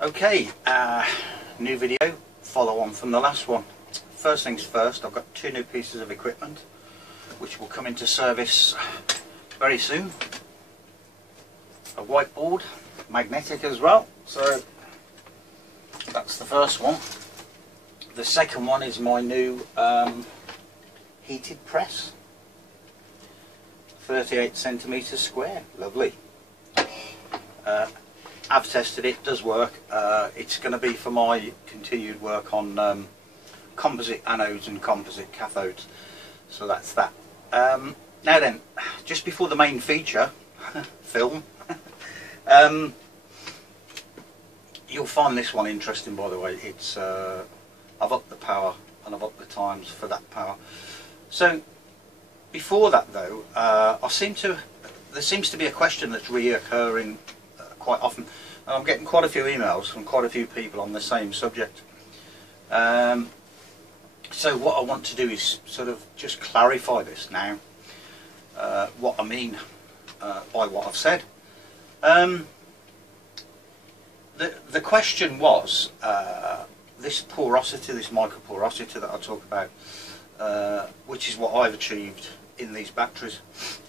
Okay, new video, follow on from the last one. First things first, I've got two new pieces of equipment which will come into service very soon. A whiteboard, magnetic as well, so that's the first one. The second one is my new heated press, 38 centimeters square, lovely. I've tested it, does work. It's going to be for my continued work on composite anodes and composite cathodes, so that's that. Now then, just before the main feature film, you'll find this one interesting, by the way. It's I've upped the power and I've upped the times for that power. So before that though, there seems to be a question that's reoccurring quite often, and I'm getting quite a few emails from quite a few people on the same subject. So what I want to do is sort of just clarify this now, what I mean by what I've said. The question was this porosity, this microporosity that I talk about, which is what I've achieved in these batteries,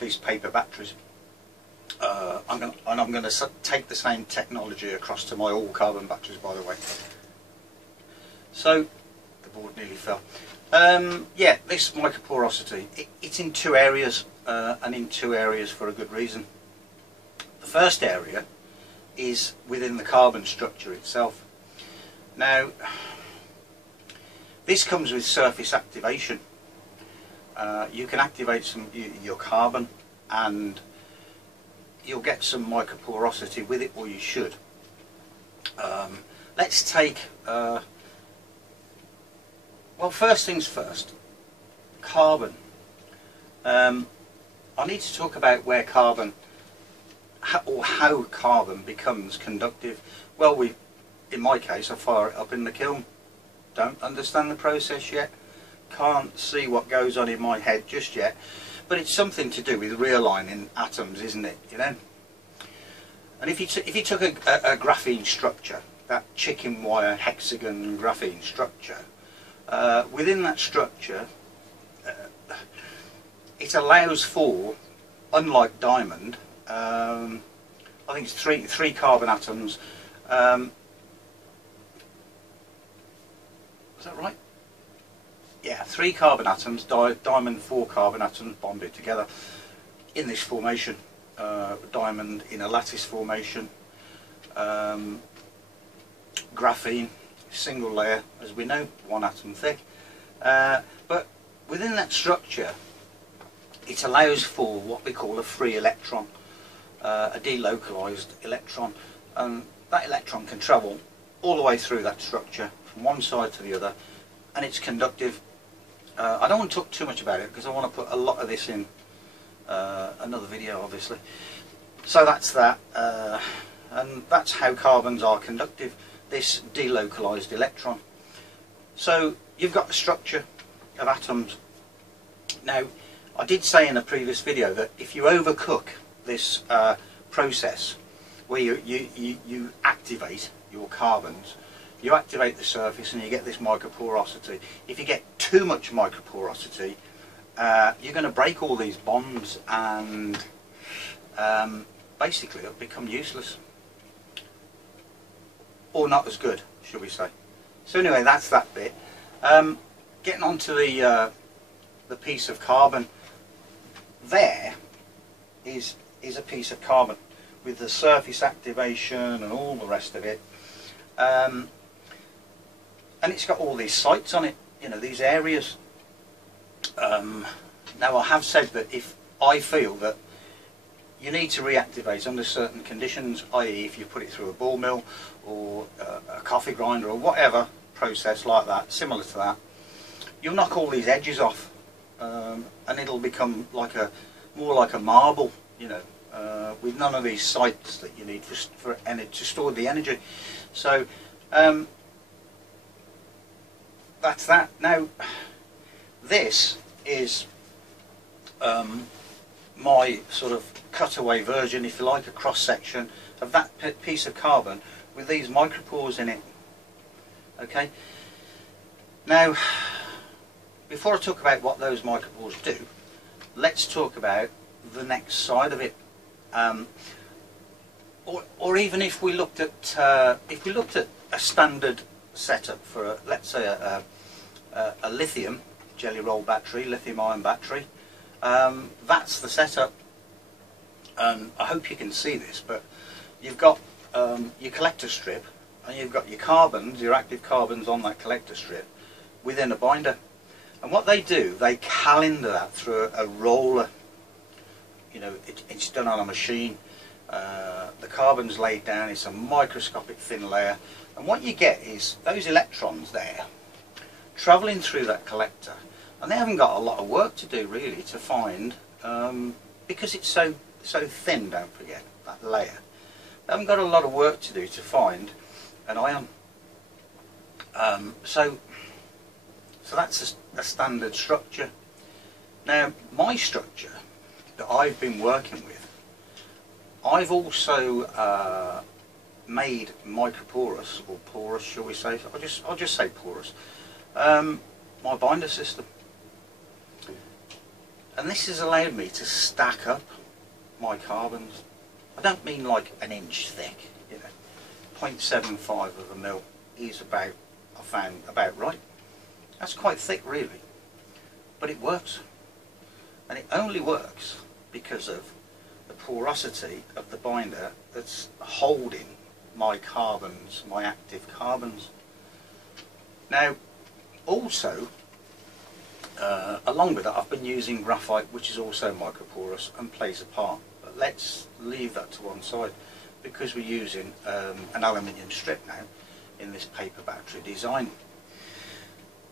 these paper batteries. I'm going to take the same technology across to my all-carbon batteries, by the way. So the board nearly fell. Yeah, this microporosity, it's in two areas, and in two areas for a good reason. The first area is within the carbon structure itself. Now, this comes with surface activation. You can activate your carbon and you'll get some microporosity with it, or you should. Let's take, well, first things first, carbon. I need to talk about where carbon, or how carbon becomes conductive. Well, in my case, I fire it up in the kiln. Don't understand the process yet. Can't see what goes on in my head just yet. But it's something to do with realigning atoms, isn't it? You know. And if you took a graphene structure, that chicken wire hexagon graphene structure, within that structure, it allows for, unlike diamond, I think it's three carbon atoms. Is that right? Yeah, 3 carbon atoms, diamond 4 carbon atoms bonded together in this formation. Diamond in a lattice formation. Graphene, single layer, as we know, 1 atom thick. But within that structure, it allows for what we call a free electron, a delocalized electron, and that electron can travel all the way through that structure from one side to the other, and it's conductive. I don't want to talk too much about it because I want to put a lot of this in another video, obviously. So that's that, and that's how carbons are conductive, this delocalized electron. So you've got the structure of atoms. Now, I did say in a previous video that if you overcook this process, where you activate your carbons, you activate the surface and you get this microporosity. If you get too much microporosity, you're going to break all these bonds, and basically it'll become useless, or not as good, shall we say. So anyway, that's that bit. Getting on to the piece of carbon. There is a piece of carbon with the surface activation and all the rest of it. And it's got all these sites on it, you know, these areas. Now, I have said that if I feel that you need to reactivate under certain conditions, i.e. if you put it through a ball mill or a coffee grinder or whatever process like that, similar to that, you'll knock all these edges off, and it'll become like more like a marble, you know, with none of these sites that you need for to store the energy. So that's that. Now, this is my sort of cutaway version, if you like, a cross section of that piece of carbon with these micropores in it. Okay. Now, before I talk about what those micropores do, let's talk about the next side of it. Or even if we looked at a standard setup for let's say a lithium jelly roll battery, lithium ion battery. That's the setup, and I hope you can see this, but you've got your collector strip, and you've got your carbons, your active carbons on that collector strip within a binder. And what they do, they calendar that through a roller. You know, it's done on a machine. The carbon's laid down, it's a microscopic thin layer, and what you get is those electrons there travelling through that collector, and they haven't got a lot of work to do really to find, because it's so thin, don't forget, that layer. They haven't got a lot of work to do to find an ion. So that's a standard structure. Now, my structure that I've been working with, I've also made microporous, or porous, shall we say? I'll just say porous. My binder system, and this has allowed me to stack up my carbons. I don't mean like an inch thick, you know. 0.75 of a mil is about, I found, about right. That's quite thick really, but it works, and it only works because of the porosity of the binder that's holding my carbons, my active carbons. Now, also, along with that, I've been using graphite, which is also microporous and plays a part. But let's leave that to one side, because we're using an aluminium strip now in this paper battery design.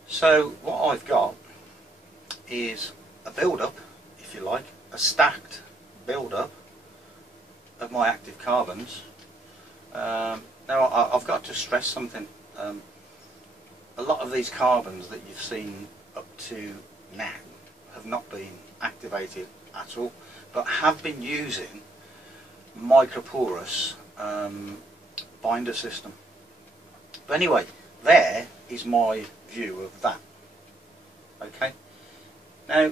So what I've got is a build-up, if you like, a stacked build-up of my active carbons. Now I've got to stress something. A lot of these carbons that you've seen up to now have not been activated at all, but have been using microporous binder system. But anyway, there is my view of that. Okay. Now,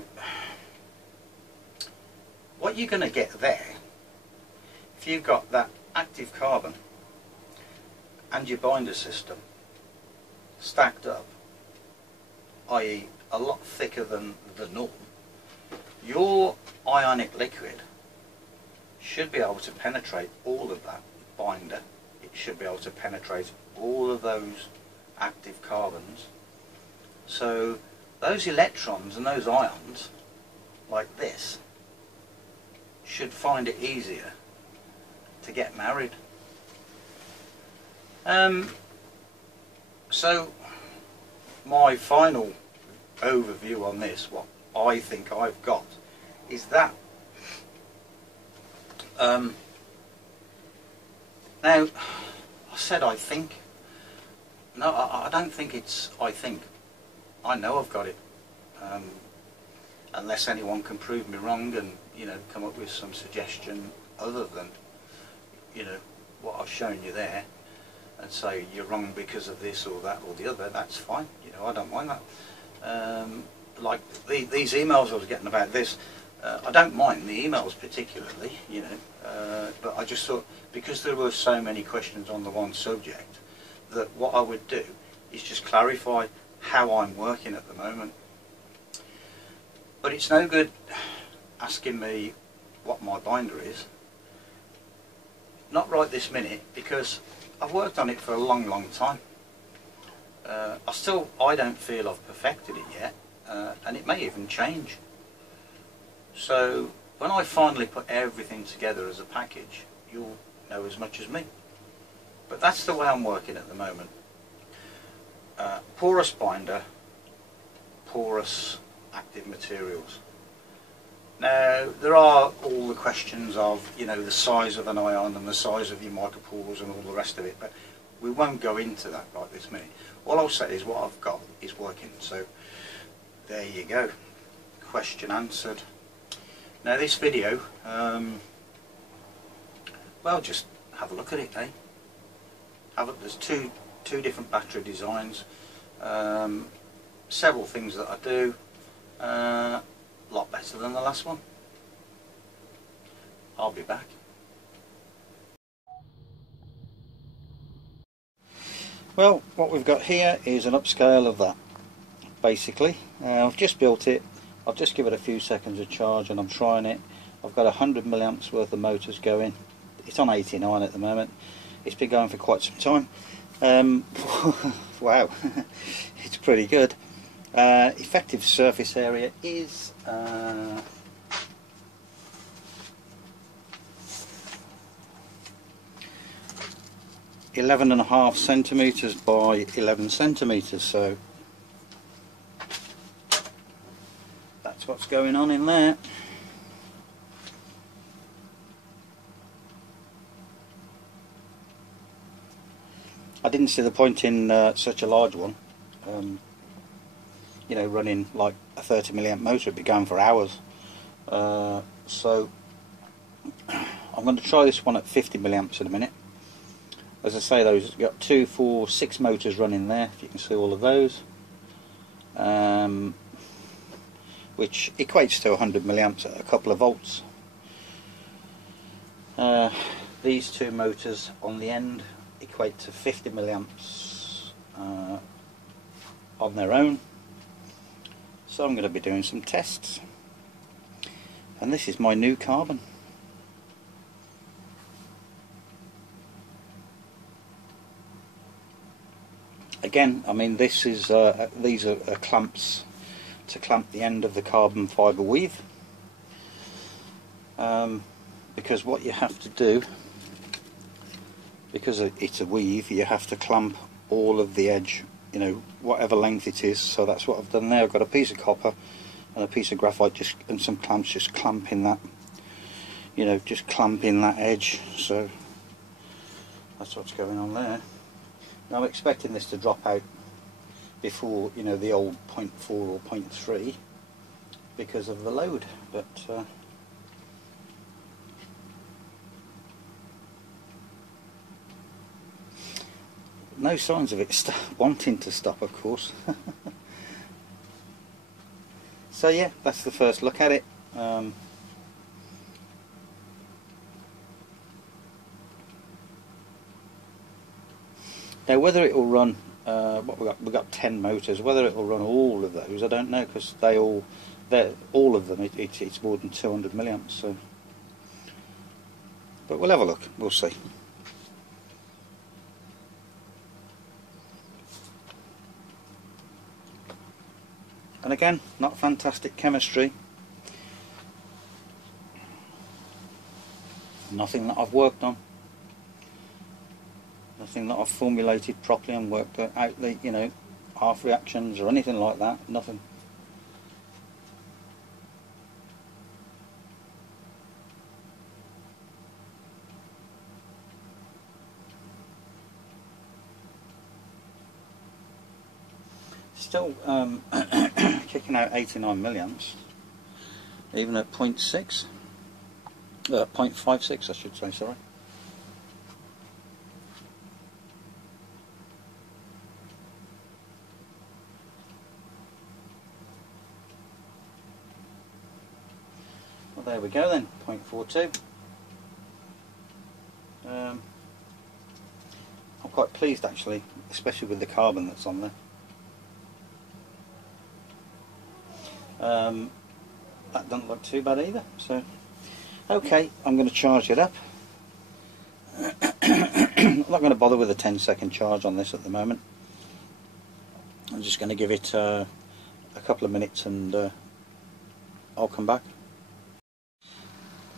what you're going to get there, if you've got that active carbon and your binder system stacked up, i.e. a lot thicker than the norm, your ionic liquid should be able to penetrate all of that binder. It should be able to penetrate all of those active carbons. So those electrons and those ions, like this, should find it easier to get married. So my final overview on this, what I think I've got, is that now, I said I think. No, I don't think it's I think. I know I've got it. Unless anyone can prove me wrong and, you know, come up with some suggestion other than, you know, what I've shown you there, and say you're wrong because of this or that or the other, that's fine. You know, I don't mind that. Like these emails I was getting about this, I don't mind the emails particularly, you know, but I just thought, because there were so many questions on the one subject, that what I would do is just clarify how I'm working at the moment. But it's no good asking me what my binder is, not right this minute, because I've worked on it for a long time. I don't feel I've perfected it yet, and it may even change. So when I finally put everything together as a package, you'll know as much as me. But that's the way I'm working at the moment. Porous binder, porous active materials. Now, there are all the questions of, you know, the size of an ion and the size of your micropores and all the rest of it, but we won't go into that right this minute. All I'll say is what I've got is working. So there you go. Question answered. Now this video, well, just have a look at it, eh? there's two different battery designs, several things that I do a lot better than the last one. I'll be back. Well, what we've got here is an upscale of that, basically. I've just built it. I'll just give it a few seconds of charge and I'm trying it. I've got 100 milliamps worth of motors going. It's on 89 at the moment. It's been going for quite some time. Wow, it's pretty good. Effective surface area is 11.5 centimeters by 11 centimeters, so that's what's going on in there. I didn't see the point in such a large one, you know, running like a 30 milliamp motor. It'd be going for hours. So I'm going to try this one at 50 milliamps in a minute. As I say, those got 2, 4, 6 motors running there, if you can see all of those, which equates to 100 milliamps at a couple of volts. These 2 motors on the end equate to 50 milliamps on their own. So I'm going to be doing some tests, and this is my new carbon. Again, I mean, this is these are clamps to clamp the end of the carbon fibre weave, because what you have to do, because it's a weave, you have to clamp all of the edge, you know, whatever length it is. So that's what I've done there. I've got a piece of copper and a piece of graphite, just and some clamps, just clamping that, you know, just clamping that edge. So that's what's going on there. Now I'm expecting this to drop out before, you know, the old 0.4 or 0.3 because of the load, but no signs of it wanting to stop, of course. So yeah, that's the first look at it. Now whether it will run, what we've got 10 motors. Whether it will run all of those, I don't know, because all of them, it's more than 200 milliamps. So, but we'll have a look. We'll see. And again, not fantastic chemistry. Nothing that I've worked on. Nothing that I've formulated properly and worked out the, you know, half reactions or anything like that. Nothing. Still kicking out 89 milliamps, even at 0.6, 0.56 I should say, sorry. Well, there we go then, 0.42. I'm quite pleased actually, especially with the carbon that's on there. That doesn't look too bad either. So, okay, I'm going to charge it up. I'm not going to bother with a 10-second charge on this at the moment. I'm just going to give it a couple of minutes and I'll come back.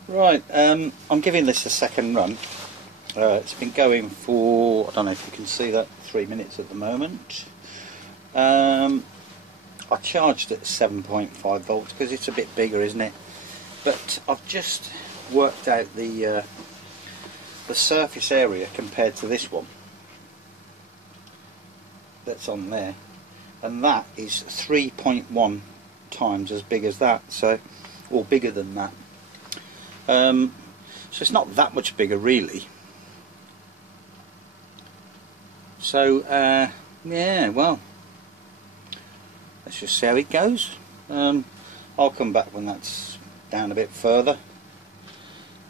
Right, I'm giving this a second run. It's been going for, I don't know if you can see that, 3 minutes at the moment. I charged it at 7.5 volts because it's a bit bigger, isn't it? But I've just worked out the surface area compared to this one that's on there, and that is 3.1 times as big as that, so, or bigger than that. So it's not that much bigger really. So yeah, well, let's just see how it goes. I'll come back when that's down a bit further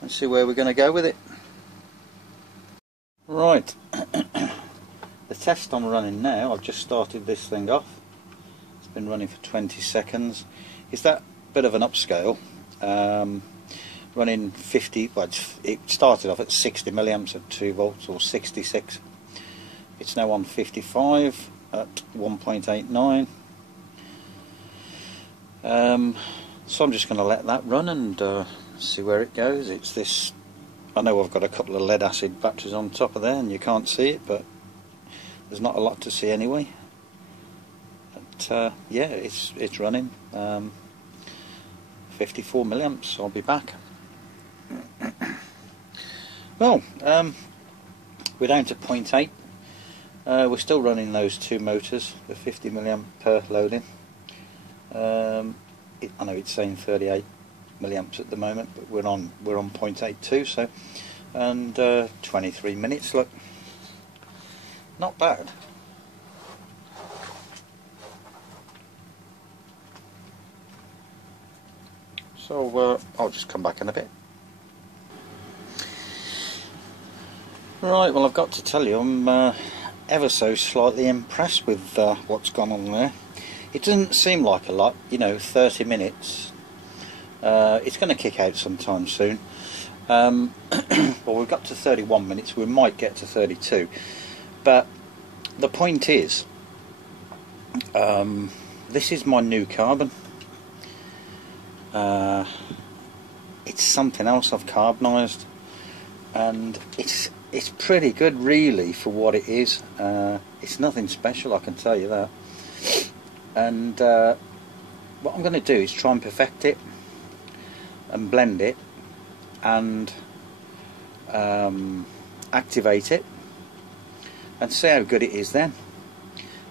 and see where we're going to go with it. Right, the test I'm running now, I've just started this thing off. It's been running for 20 seconds. Is that bit of an upscale? Running 50, well, it started off at 60 milliamps at 2 volts, or 66. It's now on 55 at 1.89. So I'm just going to let that run and see where it goes. It's this, I know I've got a couple of lead acid batteries on top of there and you can't see it, but there's not a lot to see anyway. But yeah, it's running. 54 milliamps. I'll be back. Well, we're down to 0.8. We're still running those two motors, the 50 milliamp per loading. I know it's saying 38 milliamps at the moment, but we're on 0.82, so, and 23 minutes. Look, not bad. So I'll just come back in a bit. Right, well, I've got to tell you, I'm ever so slightly impressed with what's gone on there. It doesn't seem like a lot, you know, 30 minutes. It's going to kick out sometime soon. Well, we've got to 31 minutes, we might get to 32. But the point is, this is my new carbon. It's something else I've carbonised, and it's pretty good really for what it is. It's nothing special, I can tell you that. And what I'm going to do is try and perfect it and blend it and activate it and see how good it is then,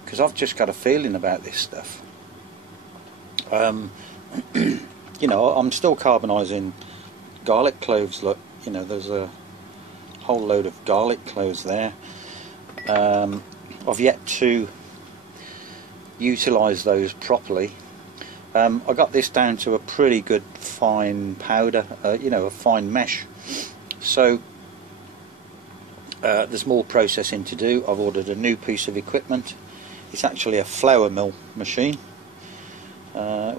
because I've just got a feeling about this stuff. You know, I'm still carbonising garlic cloves. Look, you know, there's a whole load of garlic cloves there. I've yet to utilise those properly. I got this down to a pretty good fine powder, you know, a fine mesh. So there's more processing to do. I've ordered a new piece of equipment. It's actually a flour mill machine,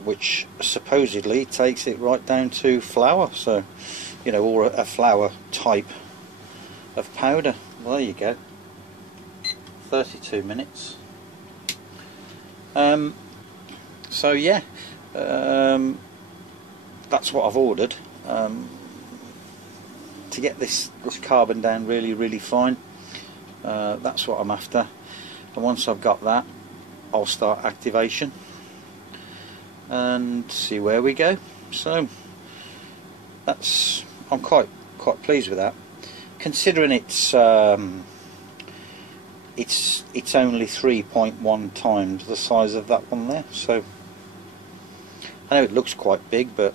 which supposedly takes it right down to flour. So, you know, or a flour type of powder. Well, there you go. 32 minutes. So yeah, that's what I've ordered, to get this carbon down really fine. That's what I'm after, and once I've got that, I'll start activation and see where we go. So that's, I'm quite pleased with that, considering it's only 3.1 times the size of that one there. So I know it looks quite big, but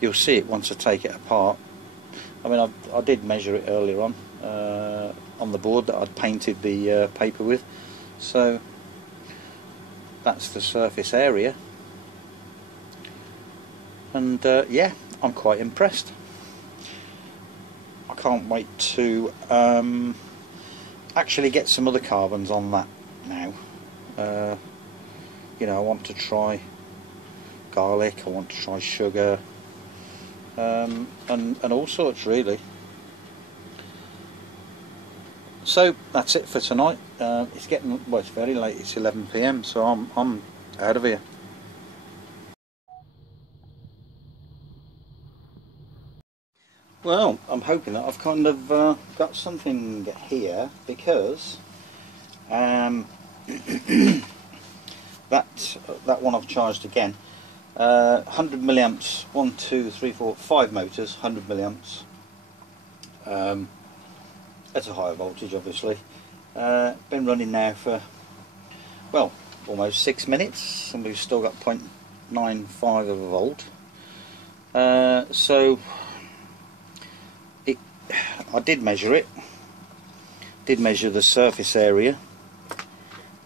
you'll see it once I take it apart. I mean, I did measure it earlier on the board that I'd painted the paper with. So that's the surface area, and yeah, I'm quite impressed. I can't wait to actually get some other carbons on that now. You know, I want to try garlic, I want to try sugar, and all sorts really. So that's it for tonight. It's getting, well, it's very late, it's 11 PM, so I'm out of here. Well, I'm hoping that I've kind of got something here, because that one I've charged again. 100 milliamps, 1, 2, 3, 4, 5 motors, 100 milliamps. That's a higher voltage, obviously. Been running now for, well, almost 6 minutes, and we've still got 0.95 of a volt. So I did measure it, did measure the surface area,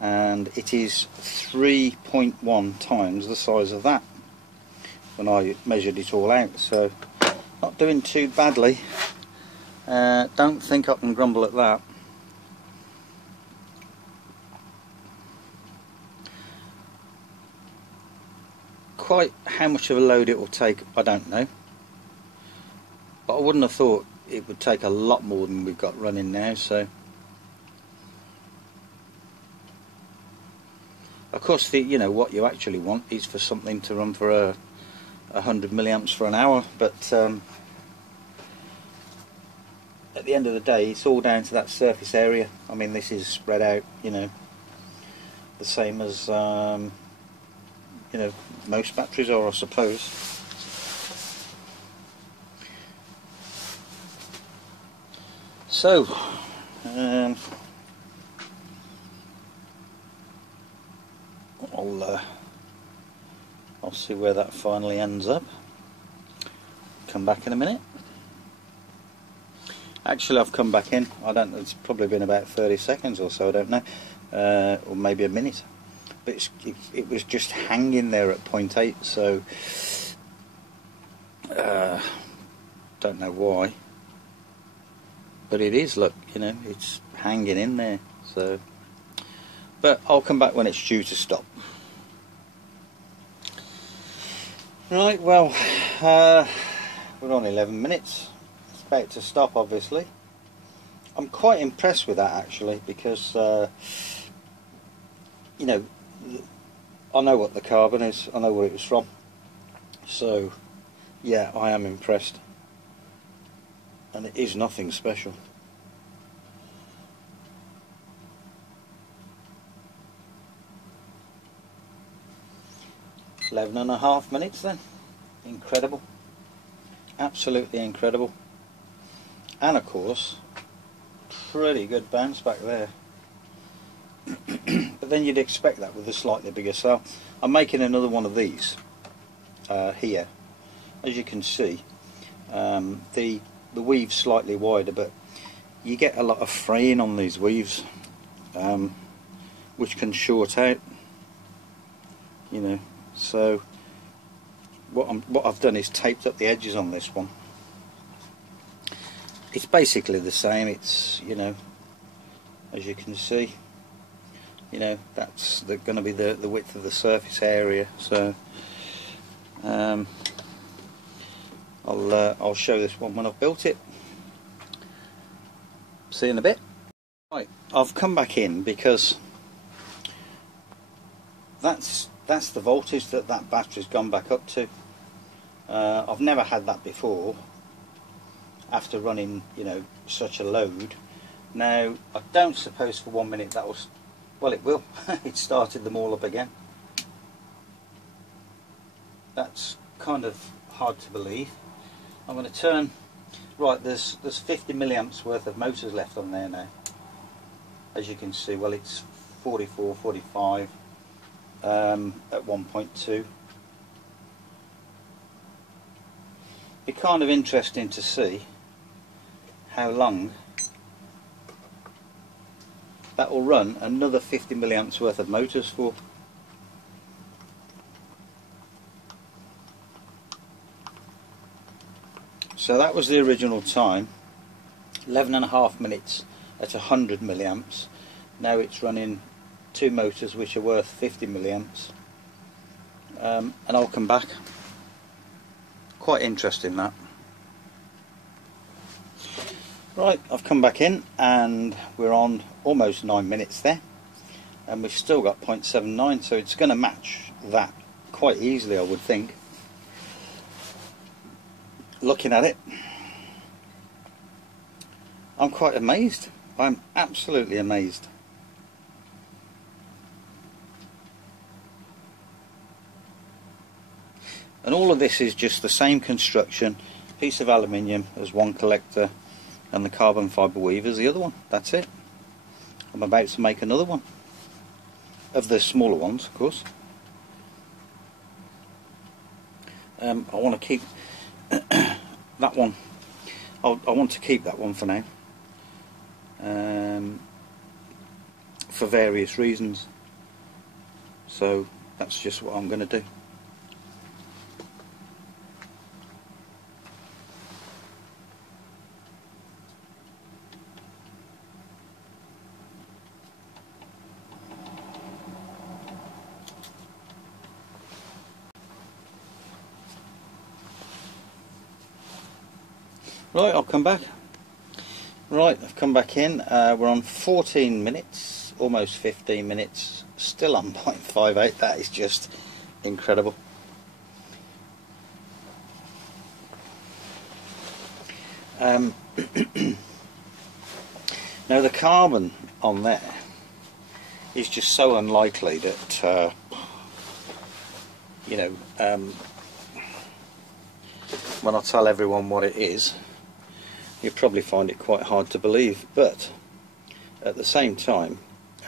and it is 3.1 times the size of that when I measured it all out, so not doing too badly. Don't think I can grumble at that. Quite how much of a load it will take, I don't know, but I wouldn't have thought it would take a lot more than we've got running now. So of course, you know what you actually want is for something to run for 100 milliamps for an hour, but at the end of the day, it's all down to that surface area. I mean, this is spread out, you know, the same as you know, most batteries are, I suppose. So I'll see where that finally ends up. Come back in a minute. Actually, I've come back in. I don't know, it's probably been about 30 seconds or so, I don't know, or maybe a minute. But it was just hanging there at 0.8, so don't know why. But it is, look, you know, it's hanging in there. So, but I'll come back when it's due to stop. Right, well, we're on 11 minutes. It's about to stop, obviously. I'm quite impressed with that, actually, because you know, I know what the carbon is, I know where it was from, so yeah, I am impressed, and it is nothing special. Eleven and a half minutes then. Incredible, absolutely incredible. And of course, pretty good bounce back there. But then you'd expect that with a slightly bigger cell. I'm making another one of these here. As you can see, the weave's slightly wider, but you get a lot of fraying on these weaves, which can short out, you know. So what I've done is taped up the edges on this one. It's basically the same. It's, you know, as you can see, you know, that's going to be the width of the surface area. So I'll show this one when I've built it. See you in a bit. Right, I've come back in because that's the voltage that battery's gone back up to. I've never had that before after running, you know, such a load. Now, I don't suppose for 1 minute that was, well, it will. It started them all up again. That's kind of hard to believe. I'm going to turn, right, there's 50 milliamps worth of motors left on there now. As you can see, well, it's 44, 45 at 1.2. It's kind of interesting to see how long that will run another 50 milliamps worth of motors for. So that was the original time, 11.5 minutes at 100 milliamps. Now it's running 2 motors which are worth 50 milliamps, and I'll come back. Quite interesting, that. Right, I've come back in and we're on almost 9 minutes there, and we've still got 0.79, so it's going to match that quite easily, I would think. Looking at it, I'm quite amazed. I'm absolutely amazed. And all of this is just the same construction, piece of aluminium as one collector and the carbon fibre weave as the other one. That's it. I'm about to make another one of the smaller ones, of course. I want to keep that one. I want to keep that one for now. for various reasons. So that's just what I'm going to do. Right, I'll come back. Right, I've come back in. We're on 14 minutes, almost 15 minutes, still on 0.58. That is just incredible. Now the carbon on there is just so unlikely that, you know, when I tell everyone what it is, you'll probably find it quite hard to believe, but at the same time,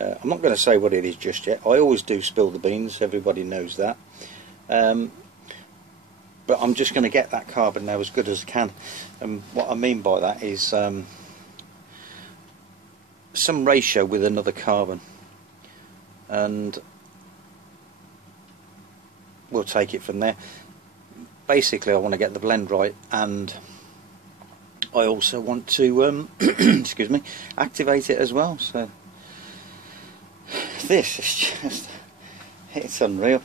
I'm not going to say what it is just yet. I always do spill the beans, everybody knows that, but I'm just going to get that carbon now as good as I can. And what I mean by that is some ratio with another carbon, and we'll take it from there. Basically, I want to get the blend right, and I also want to excuse me, activate it as well. So this is just, it's unreal.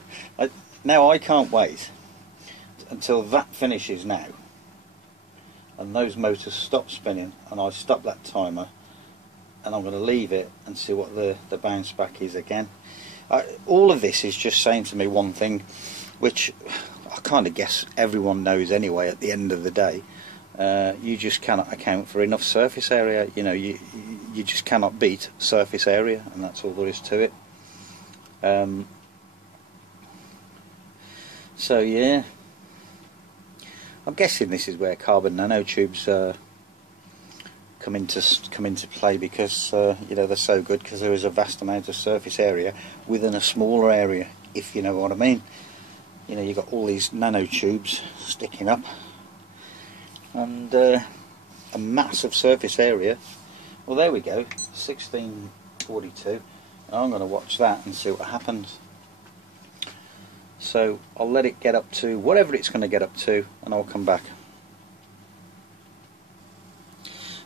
Now I can't wait until that finishes now and those motors stop spinning and I stop that timer, and I'm going to leave it and see what the bounce back is again. All of this is just saying to me one thing, which I kind of guess everyone knows anyway at the end of the day. You just cannot account for enough surface area. You know, you just cannot beat surface area, and that's all there is to it. So yeah, I'm guessing this is where carbon nanotubes come into play, because you know, they're so good, because there is a vast amount of surface area within a smaller area, if you know what I mean. You know, you've got all these nanotubes sticking up, and a massive surface area. Well, there we go, 1642. I'm going to watch that and see what happens. So I'll let it get up to whatever it's going to get up to, and I'll come back.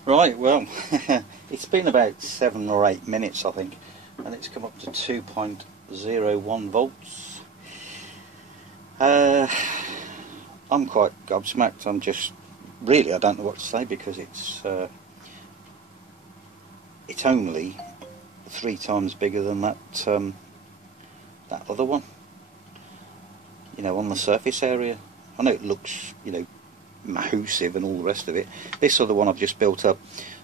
Right, well, it's been about 7 or 8 minutes, I think, and it's come up to 2.01 volts. I'm quite gobsmacked. I'm just really, I don't know what to say, because it's only 3 times bigger than that that other one. You know, on the surface area. I know it looks, you know, massive and all the rest of it. This other one I've just built up.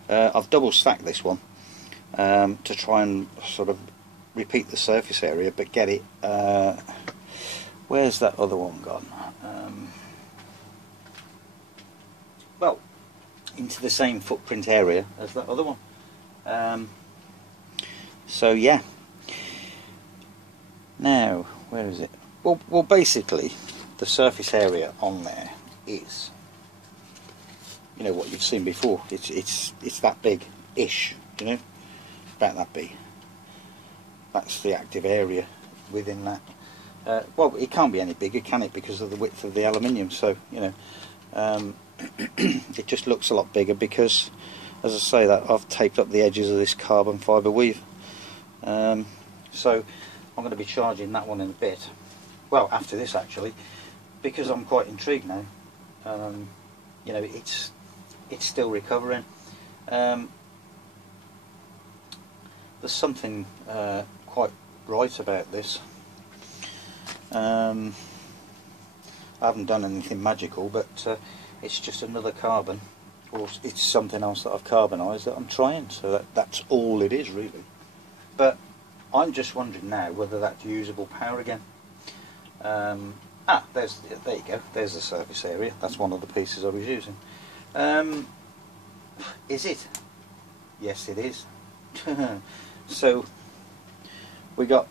I've double stacked this one to try and sort of repeat the surface area, but get it. Where's that other one gone? Well, into the same footprint area as that other one. So yeah. Now, where is it? Well, basically, the surface area on there is, you know, what you've seen before. It's that big-ish, you know, about that big. That's the active area within that. Well, it can't be any bigger, can it, because of the width of the aluminium? So, you know, it just looks a lot bigger because, as I say, that I've taped up the edges of this carbon fibre weave. So I'm going to be charging that one in a bit. Well, after this actually, because I'm quite intrigued now. You know, it's still recovering. There's something quite right about this. I haven't done anything magical, but it's just another carbon, or it's something else that I've carbonised that I'm trying. So that's all it is really. But I'm just wondering now whether that's usable power again. There you go, there's the surface area. That's one of the pieces I was using. Is it? Yes, it is. So we got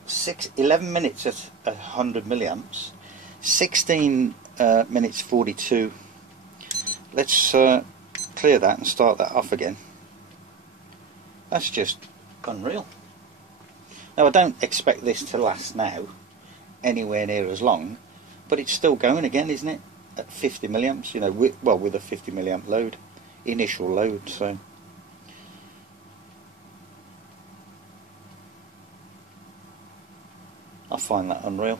11 minutes at 100 milliamps, 16 minutes 42. Let's clear that and start that off again. That's just unreal. Now I don't expect this to last now anywhere near as long, but it's still going again, isn't it? At 50 milliamps, you know, with a 50 milliamp load, initial load. So I find that unreal.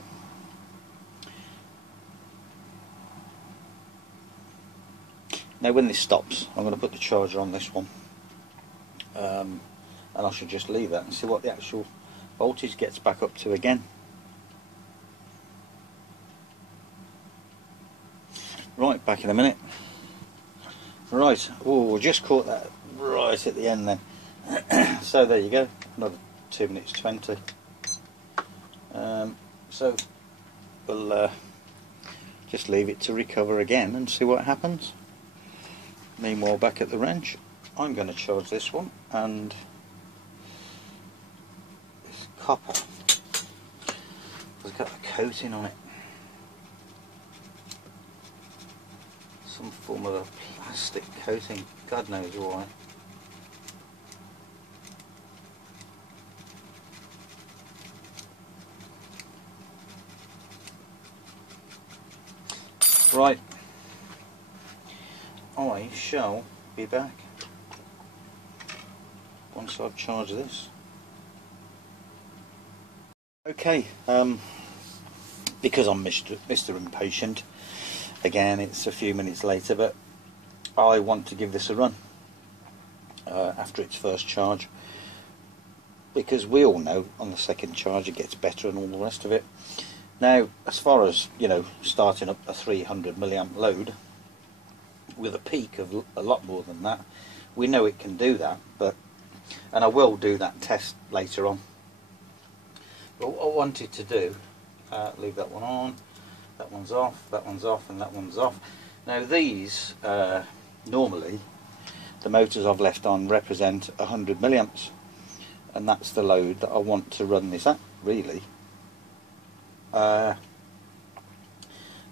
Now when this stops, I'm going to put the charger on this one, and I should just leave that and see what the actual voltage gets back up to again. Right, back in a minute. Right, oh, just caught that right at the end then. So there you go, another 2 minutes 20. So we'll just leave it to recover again and see what happens. Meanwhile, back at the wrench, I'm going to charge this one, and this copper has got a coating on it, some form of a plastic coating, God knows why. Right, I shall be back once I've charged this. Okay, because I'm Mr. Impatient, again it's a few minutes later, but I want to give this a run after its first charge, because we all know on the second charge it gets better and all the rest of it. Now, as far as, you know, starting up a 300 milliamp load with a peak of a lot more than that, we know it can do that, and I will do that test later on. But what I wanted to do, leave that one on, that one's off, and that one's off. Now these, normally, the motors I've left on represent 100 milliamps, and that's the load that I want to run this at, really.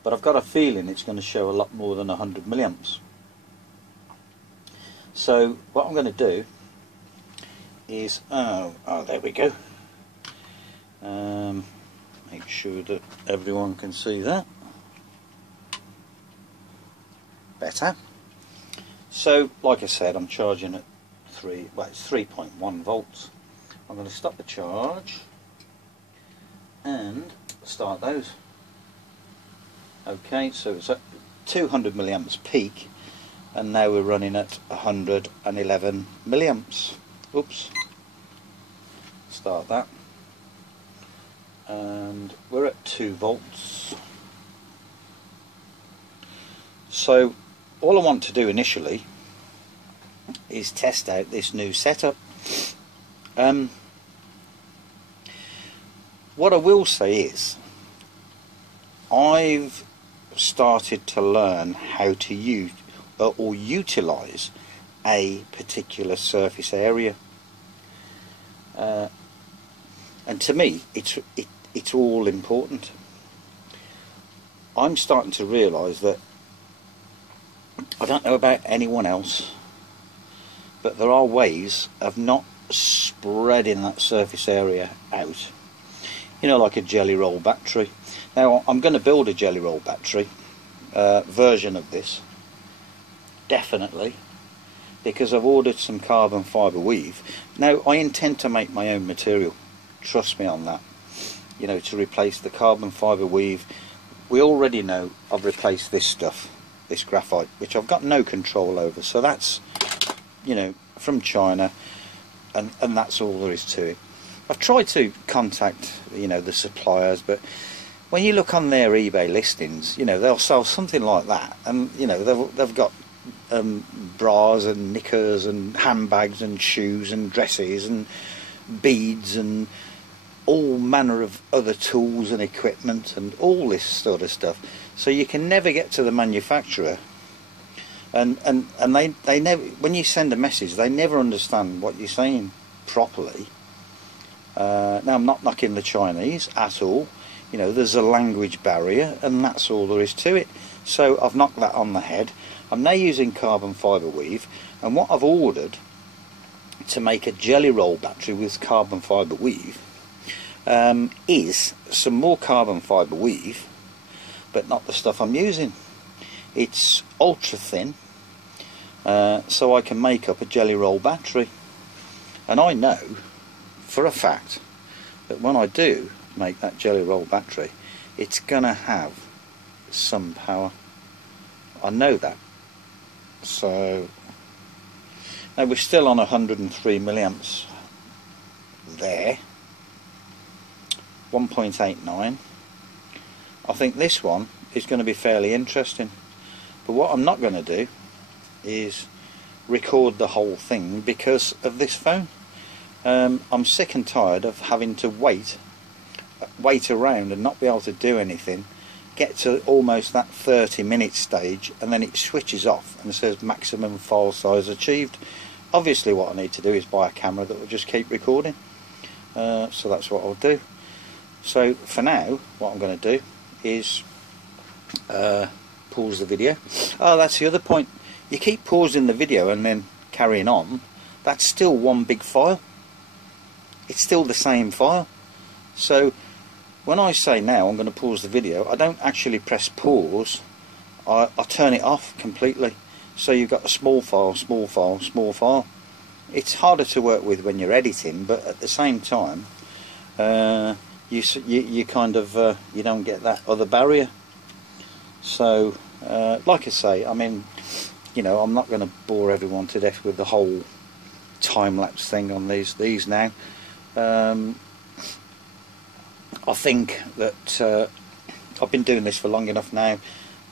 But I've got a feeling it's going to show a lot more than 100 milliamps. So what I'm going to do is, oh there we go. Make sure that everyone can see that. Better. So, like I said, I'm charging at it's 3.1 volts. I'm going to stop the charge and start those. Okay, so it's at 200 milliamps peak, and now we're running at 111 milliamps. Oops. Start that. And we're at 2 volts. So all I want to do initially is test out this new setup. What I will say is, I've started to learn how to use or utilize a particular surface area, and to me it's all important. I'm starting to realize that, I don't know about anyone else, but there are ways of not spreading that surface area out, you know, like a jelly roll battery. Now I'm going to build a jelly roll battery version of this, definitely, because I've ordered some carbon fibre weave. Now I intend to make my own material, trust me on that, you know, to replace the carbon fibre weave. We already know I've replaced this stuff, this graphite, which I've got no control over, so that's, you know, from China, and that's all there is to it. I've tried to contact, you know, the suppliers, but when you look on their eBay listings, you know, they'll sell something like that, and you know, they've got bras and knickers and handbags and shoes and dresses and beads and all manner of other tools and equipment and all this sort of stuff. So you can never get to the manufacturer, and they never, when you send a message, they never understand what you're saying properly. Now I'm not knocking the Chinese at all, you know, there's a language barrier, and that's all there is to it. So I've knocked that on the head. I'm now using carbon fibre weave, and what I've ordered to make a jelly roll battery with carbon fibre weave is some more carbon fibre weave, but not the stuff I'm using. It's ultra thin, so I can make up a jelly roll battery. And I know for a fact that when I do make that jelly roll battery, it's gonna have some power. I know that. So now we're still on 103 milliamps there, 1.89. I think this one is going to be fairly interesting, but what I'm not going to do is record the whole thing because of this phone. I'm sick and tired of having to wait around and not be able to do anything, get to almost that 30-minute stage, and then it switches off and says maximum file size achieved. Obviously what I need to do is buy a camera that will just keep recording, so that's what I'll do. So for now what I'm going to do is pause the video. Oh, that's the other point. You keep pausing the video and then carrying on, that's still one big file. It's still the same file. So when I say now I'm going to pause the video, I don't actually press pause, I turn it off completely. So you've got a small file, small file, small file. It's harder to work with when you're editing, but at the same time you kind of you don't get that other barrier. So like I say, I mean, you know, I'm not going to bore everyone to death with the whole time-lapse thing on these now. I think that I've been doing this for long enough now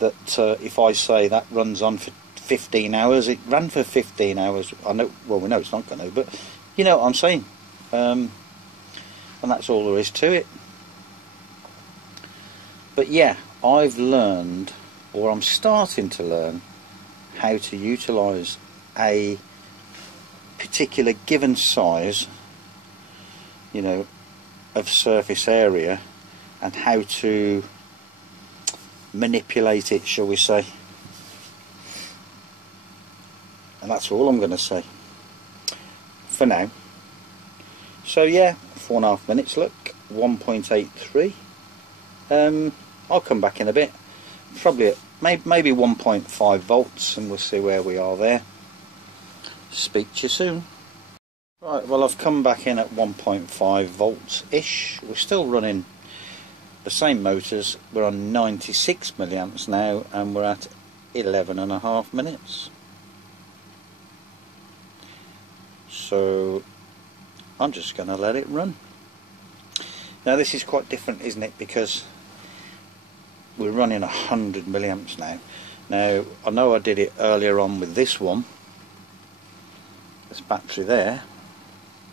that if I say that runs on for 15 hours, it ran for 15 hours. I know, well, we know it's not going to, but you know what I'm saying. And that's all there is to it. But yeah, I've learned, or I'm starting to learn, how to utilise a particular given size, you know, of surface area, and how to manipulate it, shall we say. And that's all I'm going to say for now. So yeah, 4.5 minutes, look, 1.83. I'll come back in a bit, probably at maybe 1.5 volts, and we'll see where we are there. Speak to you soon. Right, well, I've come back in at 1.5 volts ish. We're still running the same motors. We're on 96 milliamps now, and we're at 11.5 minutes. So I'm just going to let it run. Now this is quite different, isn't it, because we're running 100 milliamps now. Now I know I did it earlier on with this one, this battery there,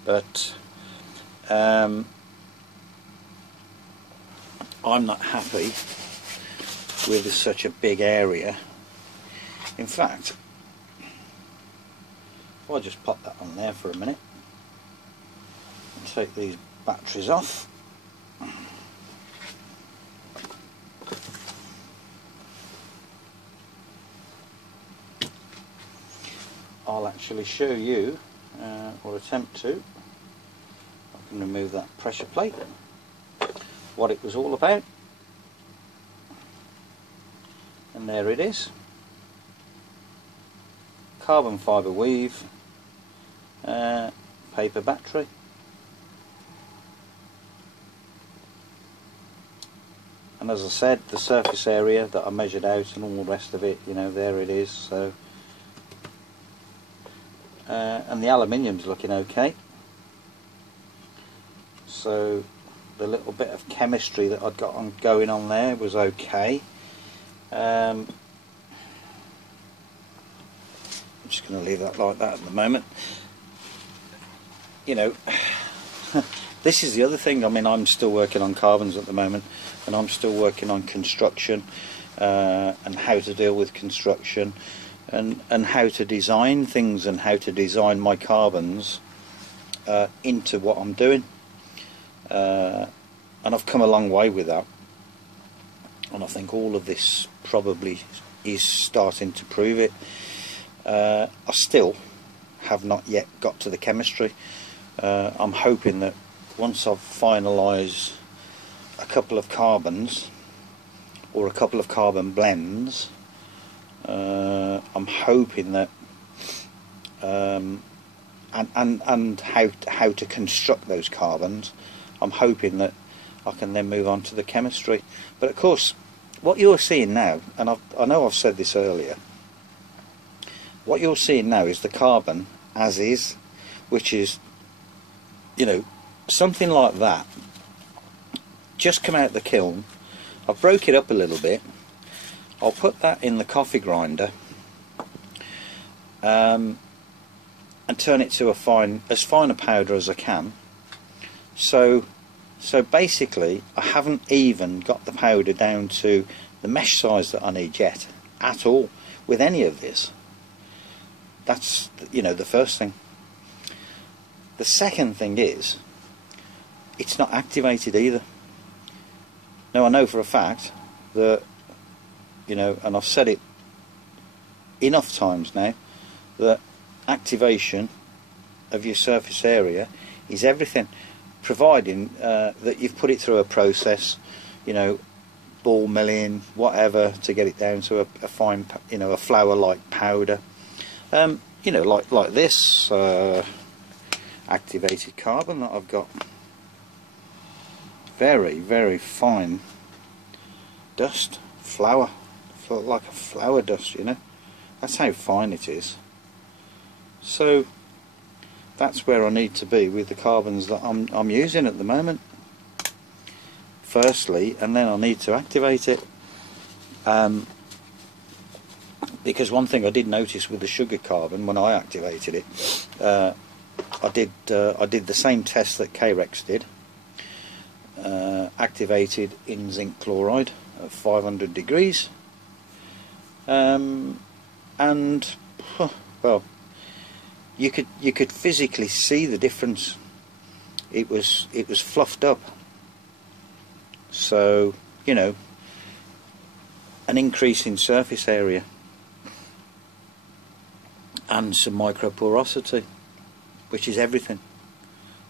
but I'm not happy with such a big area. In fact, if I just pop that on there for a minute and take these batteries off, I'll actually show you, or attempt to. I can remove that pressure plate, what it was all about, and there it is. Carbon fibre weave, paper battery. And as I said, the surface area that I measured out and all the rest of it, you know, there it is. So and the aluminium's looking okay. So the little bit of chemistry that I'd got going on there was okay. I'm just going to leave that like that at the moment. You know, this is the other thing. I mean, I'm still working on carbons at the moment, and I'm still working on construction and how to deal with construction, and how to design things, and how to design my carbons into what I'm doing. And I've come a long way with that, and I think all of this probably is starting to prove it. I still have not yet got to the chemistry. I'm hoping that once I've finalised a couple of carbons or a couple of carbon blends, I'm hoping that and how to construct those carbons, I'm hoping that I can then move on to the chemistry. But of course, what you're seeing now, and I know I've said this earlier, what you're seeing now is the carbon as is, which is, you know, something like that. Just come out the kiln. I've broke it up a little bit. I'll put that in the coffee grinder and turn it to as fine a powder as I can. So basically, I haven't even got the powder down to the mesh size that I need yet at all with any of this. That's, you know, the first thing. The second thing is, it's not activated either. Now I know for a fact that, you know, and I've said it enough times now, that activation of your surface area is everything, providing that you've put it through a process, you know, ball milling, whatever, to get it down to a fine, you know, a flour-like powder. You know, like this activated carbon that I've got. Very, very fine dust, flour, like a flour dust, you know. That's how fine it is. So that's where I need to be with the carbons that I'm using at the moment. Firstly, and then I need to activate it. Because one thing I did notice with the sugar carbon when I activated it, I did the same test that K-Rex did. Activated in zinc chloride at 500 degrees, and well, you could physically see the difference. It was fluffed up. So, you know, an increase in surface area and some microporosity, which is everything,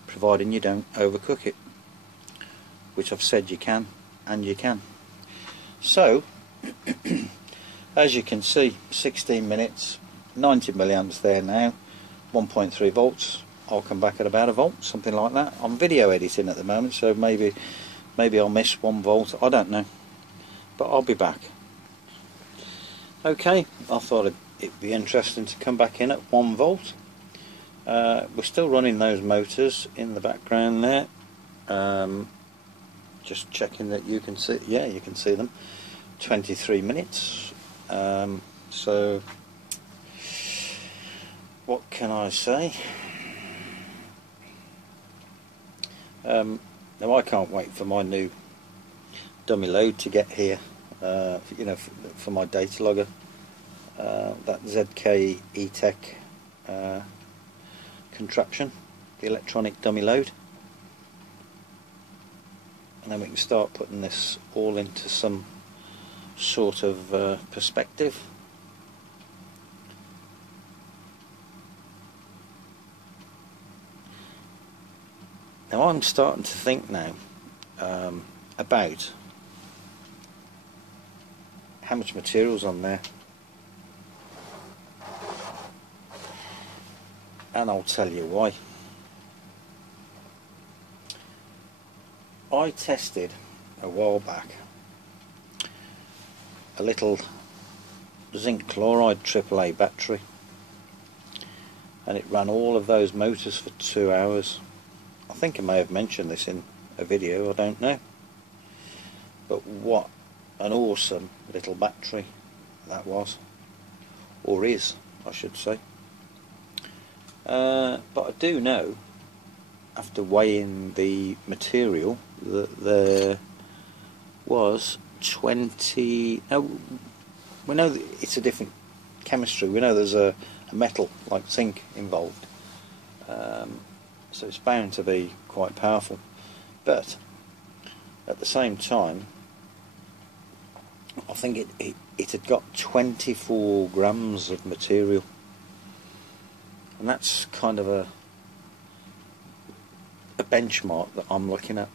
providing you don't overcook it, which I've said you can, and you can. So as you can see, 16 minutes, 90 milliamps there now, 1.3 volts. I'll come back at about a volt, something like that. I'm video editing at the moment, so maybe I'll miss 1 volt, I don't know, but I'll be back. Okay, I thought it'd be interesting to come back in at 1 volt. We're still running those motors in the background there. Just checking that you can see. Yeah, you can see them. 23 minutes. So what can I say? Now I can't wait for my new dummy load to get here. You know, for my data logger, that ZK E-Tech contraption, the electronic dummy load, and then we can start putting this all into some sort of perspective. Now I'm starting to think now about how much material's on there, and I'll tell you why. I tested a while back a little zinc chloride AAA battery, and it ran all of those motors for 2 hours. I think I may have mentioned this in a video, I don't know, but what an awesome little battery that was, or is, I should say. But I do know, after weighing the material, that there was 20... No, we know that it's a different chemistry. We know there's a metal like zinc involved, so it's bound to be quite powerful. But at the same time, I think it had got 24 grams of material. and that's kind of a benchmark that I'm looking at.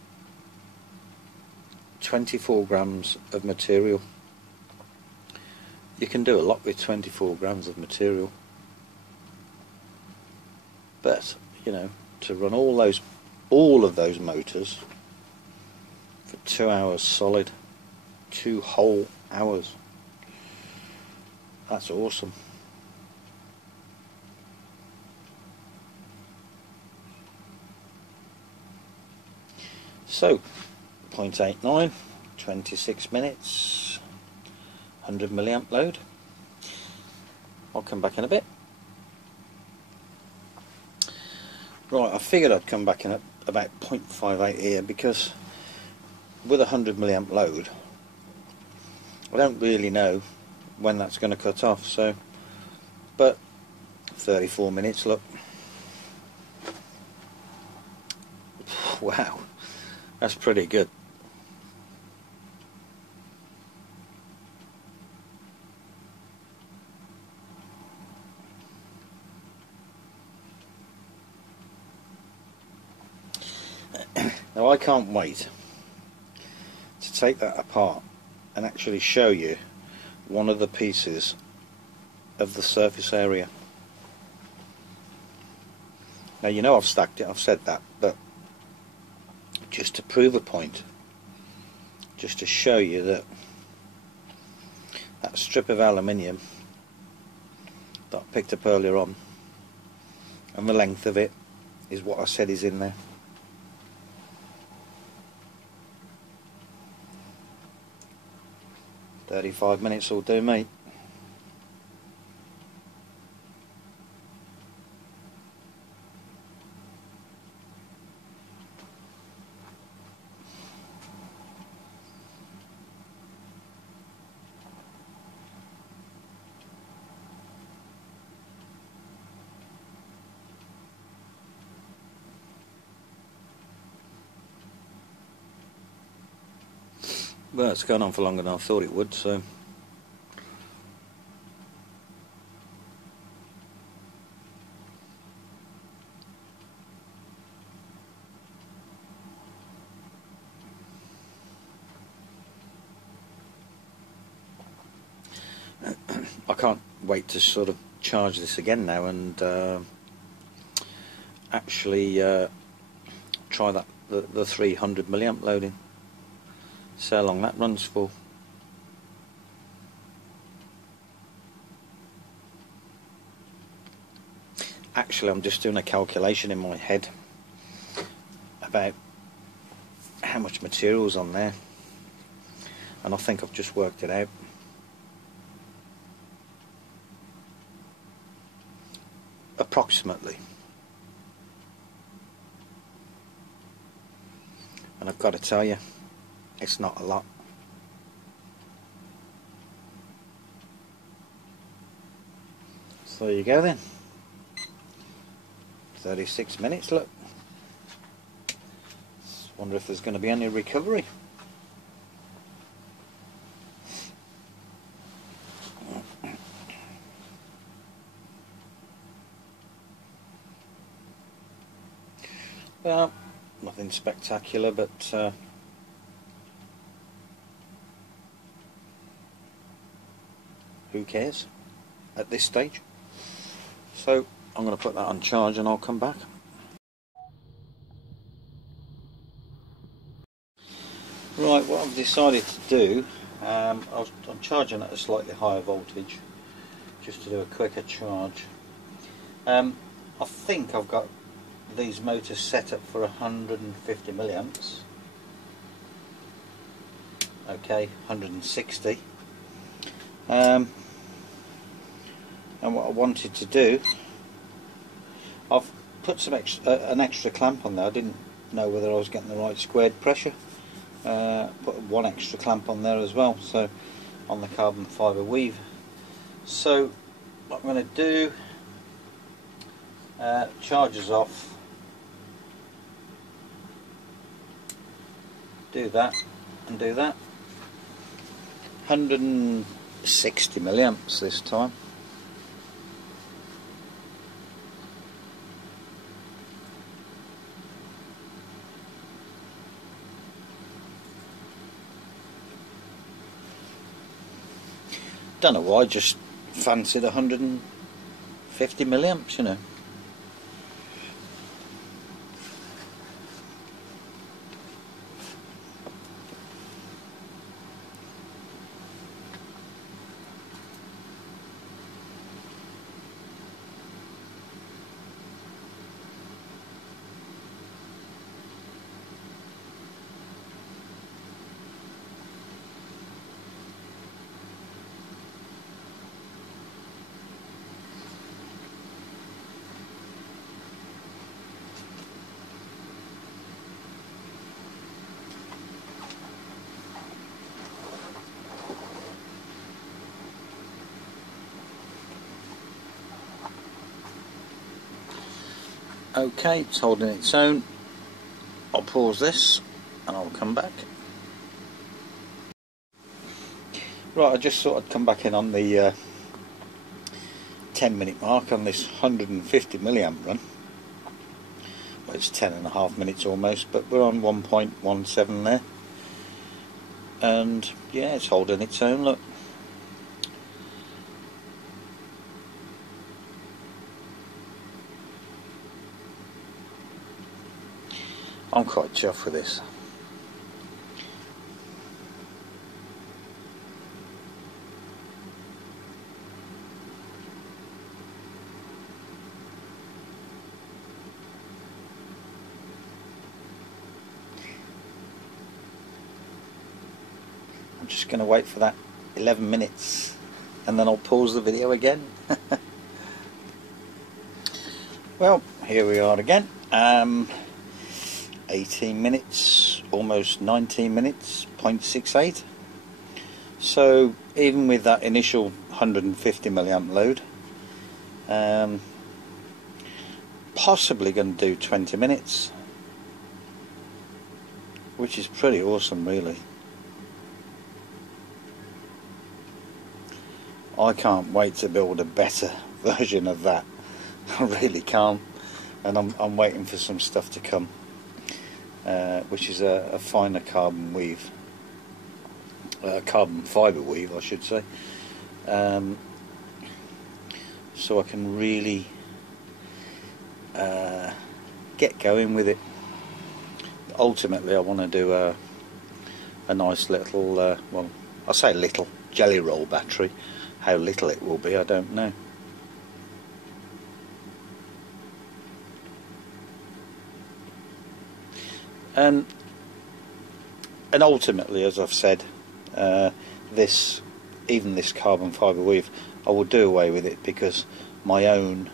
24 grams of material. You can do a lot with 24 grams of material, but you know, to run all of those motors for 2 hours solid, 2 whole hours, that's awesome. So 0.89, 26 minutes, 100 milliamp load. I'll come back in a bit. Right, I figured I'd come back in at about 0.58 here, because with a 100 milliamp load I don't really know when that's going to cut off, so, but 34 minutes, look. Wow, that's pretty good. Now I can't wait to take that apart and actually show you one of the pieces of the surface area. Now you know I've stacked it, I've said that, but just to prove a point, just to show you that that strip of aluminium that I picked up earlier on, and the length of it is what I said is in there. "35 minutes will do, mate." Well, it's gone on for longer than I thought it would, so I can't wait to sort of charge this again now and actually try that the 300 milliamp loading. See how long that runs for. Actually, I'm just doing a calculation in my head about how much material's on there, and I think I've just worked it out. Approximately. And I've got to tell you, it's not a lot. So there you go then. 36 minutes, look. Wonder if there's going to be any recovery. Well, nothing spectacular, but who cares at this stage? So I'm going to put that on charge and I'll come back. Right, what I've decided to do, I'm charging at a slightly higher voltage just to do a quicker charge. I think I've got these motors set up for 150 milliamps. Okay, 160. And what I wanted to do, I've put some an extra clamp on there. I didn't know whether I was getting the right squared pressure. Put one extra clamp on there as well, so on the carbon fibre weave. So what I'm going to do, charges off, do that and do that. 160 milliamps this time. Don't know why, just fancied 150 milliamps, you know. Okay, it's holding its own. I'll pause this and I'll come back. Right, I just thought I'd come back in on the 10-minute mark on this 150 milliamp run. Well, it's 10.5 minutes almost, but we're on 1.17 there. And yeah, it's holding its own, look. I'm quite chuffed with this. I'm just going to wait for that 11 minutes and then I'll pause the video again. Well, here we are again. 18 minutes, almost 19 minutes, 0.68. So even with that initial 150 milliamp load, possibly going to do 20 minutes, which is pretty awesome really. I can't wait to build a better version of that. I really can't, and I'm waiting for some stuff to come. Which is a finer carbon weave, carbon fibre weave I should say, so I can really get going with it. Ultimately I want to do a nice little, well, I say little, jelly roll battery. How little it will be I don't know. And ultimately, as I've said, even this carbon fibre weave, I will do away with it because my own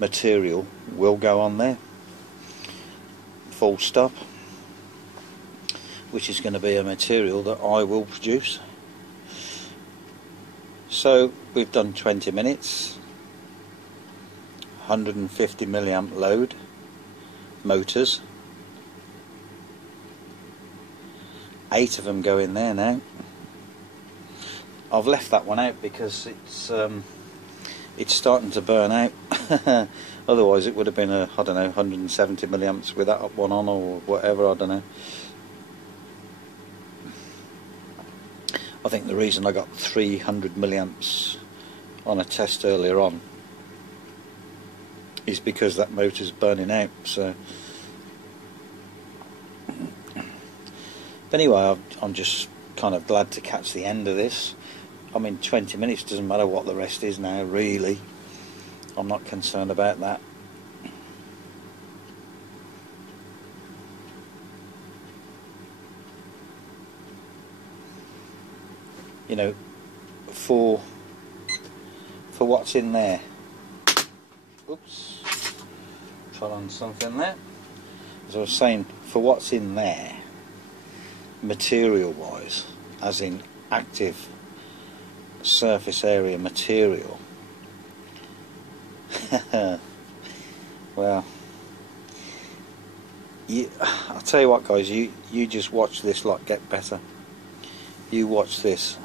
material will go on there, full stop, which is going to be a material that I will produce. So we've done 20 minutes, 150 milliamp load, motors. 8 of them go in there now. I've left that one out because it's starting to burn out. Otherwise it would have been a, I don't know, 170 milliamps with that one on or whatever, I don't know. I think the reason I got 300 milliamps on a test earlier on is because that motor's burning out. So but anyway, I'm just kind of glad to catch the end of this. I mean, 20 minutes doesn't matter what the rest is now, really. I'm not concerned about that. You know, for what's in there. Oops, fell on something there. As I was saying, for what's in there, material wise, as in active surface area material, well, I'll tell you what guys, you just watch this lot get better. You watch this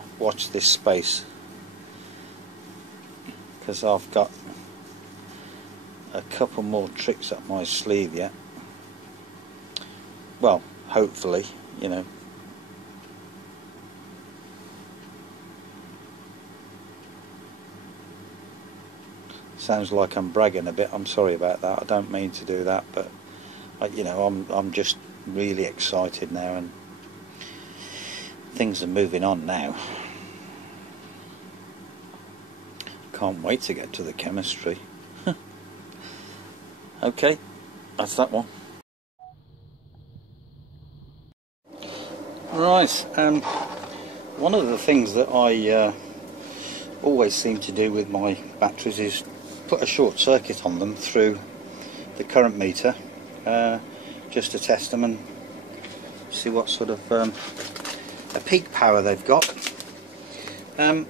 space, because I've got a couple more tricks up my sleeve yet. Well, hopefully, you know. Sounds like I'm bragging a bit. I'm sorry about that. I don't mean to do that, but you know, I'm just really excited now, and things are moving on now. Can't wait to get to the chemistry. Okay, that's that one. Right, one of the things that I always seem to do with my batteries is put a short circuit on them through the current meter, just to test them and see what sort of a peak power they've got. And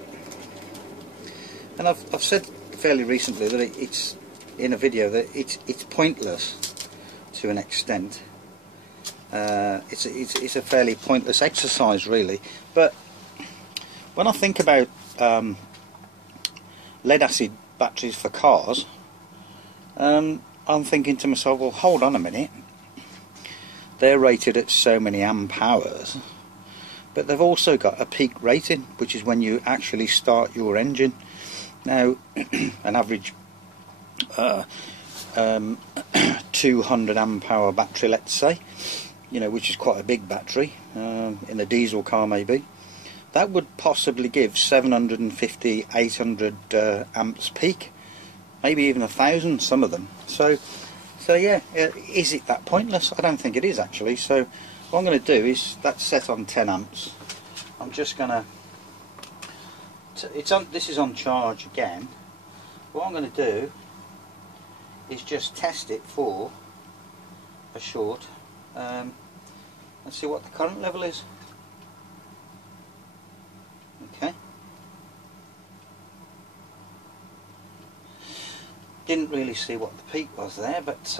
I've said fairly recently that it's in a video that it's pointless to an extent. It's a fairly pointless exercise, really. But when I think about lead acid batteries for cars, I'm thinking to myself, well, hold on a minute. They're rated at so many amp hours, but they've also got a peak rating, which is when you actually start your engine. Now, an average 200 amp hour battery, let's say, you know, which is quite a big battery, in a diesel car maybe, that would possibly give 750, 800 amps peak, maybe even 1,000, some of them. So yeah, is it that pointless? I don't think it is, actually. So what I'm going to do is, that's set on 10 amps. I'm just going to, this is on charge again. What I'm going to do is just test it for a short, and see what the current level is. Okay. Didn't really see what the peak was there, but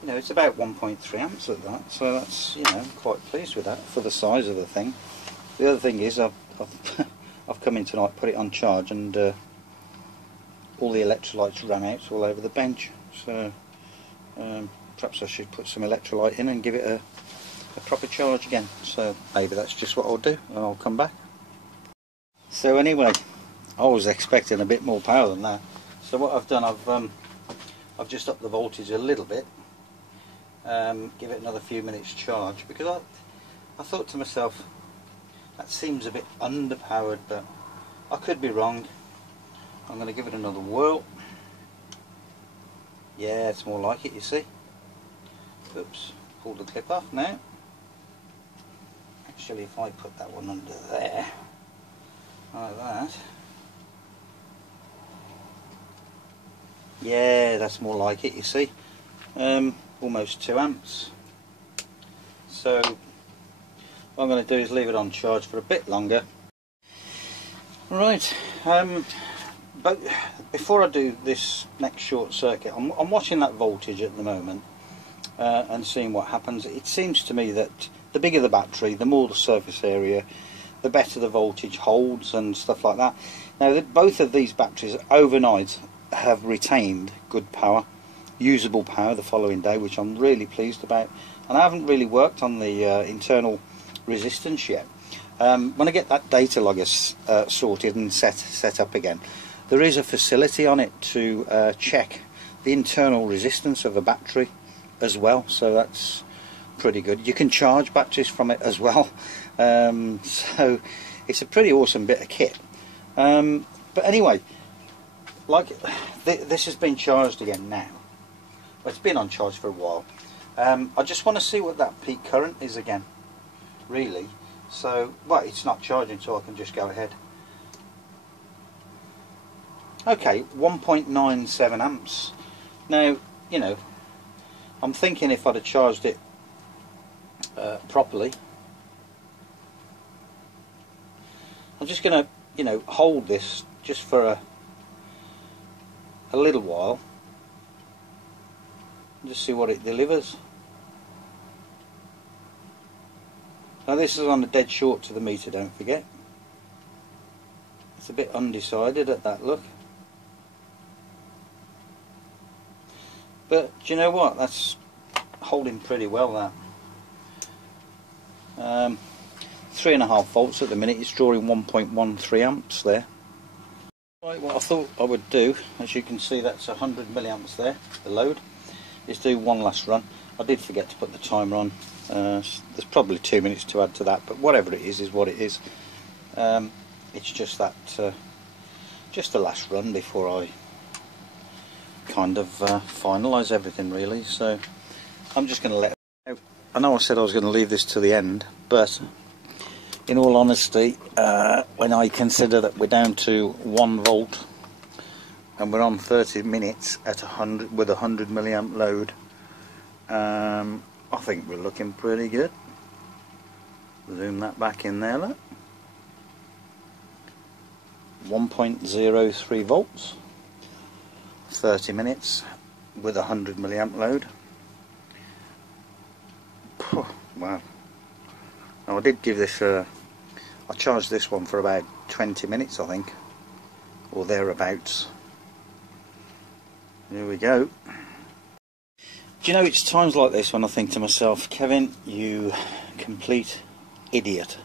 you know, it's about 1.3 amps at that, so that's, you know, I'm quite pleased with that for the size of the thing. The other thing is, I've come in tonight, put it on charge, and all the electrolytes ran out all over the bench. So perhaps I should put some electrolyte in and give it a proper charge again. So maybe that's just what I'll do, and I'll come back. So anyway, I was expecting a bit more power than that. So what I've done, I've just upped the voltage a little bit, give it another few minutes charge, because I thought to myself, that seems a bit underpowered, but I could be wrong. I'm going to give it another whirl. Yeah, it's more like it, you see. Oops, pull the clip off now. Actually, if I put that one under there, like that. Yeah, that's more like it, you see. Almost 2 amps. So what I'm going to do is leave it on charge for a bit longer. Right, but before I do this next short circuit, I'm watching that voltage at the moment, and seeing what happens. It seems to me that the bigger the battery, the more the surface area, the better the voltage holds and stuff like that. Now, both of these batteries overnight have retained good power, usable power the following day, which I'm really pleased about. And I haven't really worked on the internal resistance yet. When I get that data logger sorted and set up again, there is a facility on it to check the internal resistance of a battery as well, so that's pretty good. You can charge batteries from it as well, so it's a pretty awesome bit of kit. But anyway, like this has been charged again now. Well, it's been on charge for a while. I just want to see what that peak current is again, really. So, well, it's not charging, so I can just go ahead. Okay, 1.97 amps. Now, you know, I'm thinking if I'd have charged it properly, I'm just going to, you know, hold this just for a little while, and just see what it delivers. Now this is on the dead short to the meter, don't forget. It's a bit undecided at that look. But do you know what? That's holding pretty well, that. 3.5 volts at the minute. It's drawing 1.13 amps there. Right, what I thought I would do, as you can see that's 100 milliamps there, the load, is do one last run. I did forget to put the timer on. There's probably 2 minutes to add to that, but whatever it is what it is. It's just that, just the last run before I kind of finalise everything really. So I'm just going to let it out. I know I said I was going to leave this to the end, but in all honesty, when I consider that we're down to 1 volt and we're on 30 minutes at 100 with a 100 milliamp load, I think we're looking pretty good. Zoom that back in there, look. 1.03 volts, 30 minutes with a 100 milliamp load. Wow. Now I did give this I charged this one for about 20 minutes I think, or thereabouts. Here we go. Do you know, it's times like this when I think to myself, Kevin, you complete idiot.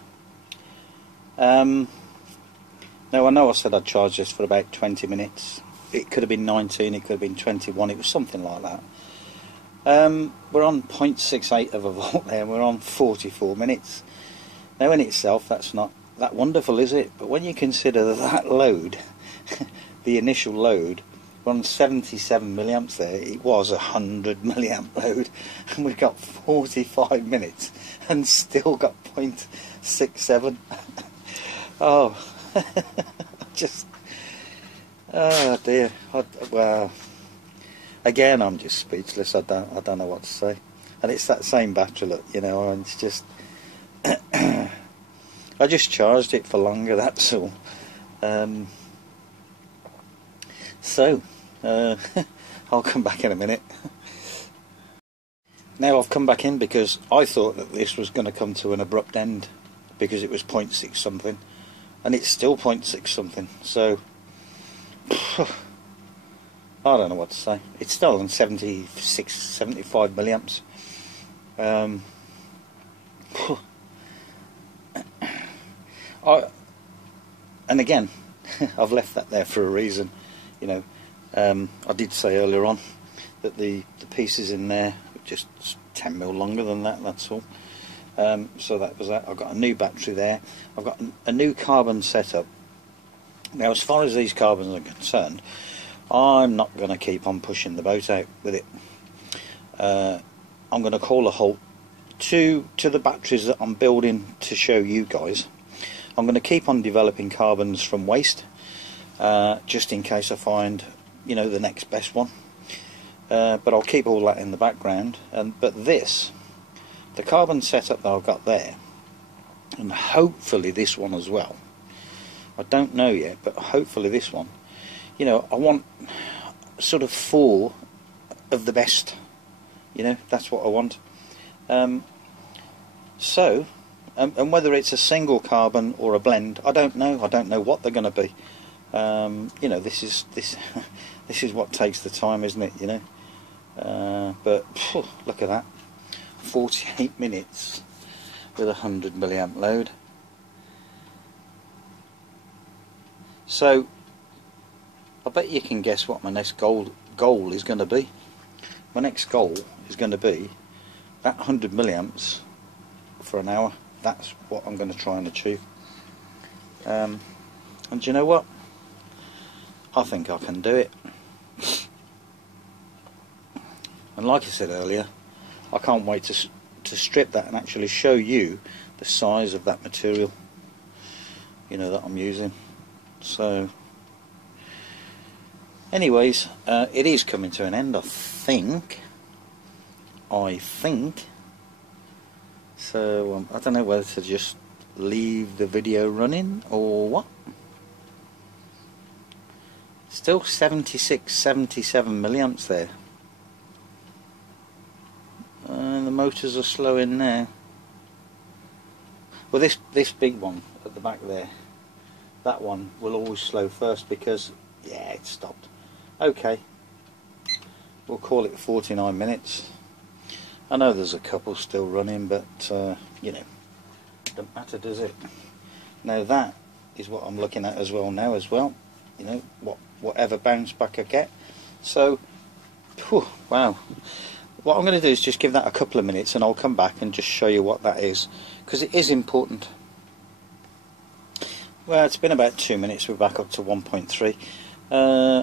Now I know I said I'd charge this for about 20 minutes. It could have been 19, it could have been 21, it was something like that. We're on 0.68 of a volt there, we're on 44 minutes. Now in itself that's not that wonderful, is it? But when you consider that load, the initial load, we're on 77 milliamps there, it was a 100 milliamp load, and we've got 45 minutes and still got 0.67. Oh, just, oh dear. Well, again, I'm just speechless. I don't know what to say. And it's that same battery, look, you know, and it's just, I just charged it for longer, that's all. I'll come back in a minute. Now I've come back in because I thought that this was going to come to an abrupt end because it was 0.6 something, and it's still 0.6 something, so I don't know what to say. It's still on 76, 75 milliamps. And again, I've left that there for a reason, you know. I did say earlier on that the pieces in there are just 10 mil longer than that, that's all. So that was that. I've got a new battery there. I've got a new carbon setup. Now as far as these carbons are concerned, I'm not going to keep on pushing the boat out with it. I'm going to call a halt to the batteries that I'm building to show you guys. I'm going to keep on developing carbons from waste, just in case I find, you know, the next best one. But I'll keep all that in the background. But this, the carbon setup that I've got there, and hopefully this one as well, I don't know yet, but hopefully this one, you know, I want sort of 4 of the best, you know, that's what I want. And whether it's a single carbon or a blend, I don't know what they're going to be. You know, this is what takes the time, isn't it, you know. But phew, look at that, 48 minutes with a 100 milliamp load. So I bet you can guess what my next goal is going to be. My next goal is going to be that 100 milliamps for an hour. That's what I'm going to try and achieve. And do you know what? I think I can do it. And like I said earlier, I can't wait to strip that and actually show you the size of that material, you know, that I'm using. So anyways, it is coming to an end, I think. So I don't know whether to just leave the video running or what. Still 76, 77 milliamps there. And the motors are slowing now. Well, this big one at the back there, that one will always slow first because, yeah, it stopped. Okay, we'll call it 49 minutes. I know there's a couple still running, but you know, doesn't matter, does it? Now that is what I'm looking at as well now as well. you know, whatever bounce back I get. So, whew, wow. What I'm going to do is just give that a couple of minutes, and I'll come back and just show you what that is, because it is important. Well, it's been about 2 minutes. We're back up to 1.3.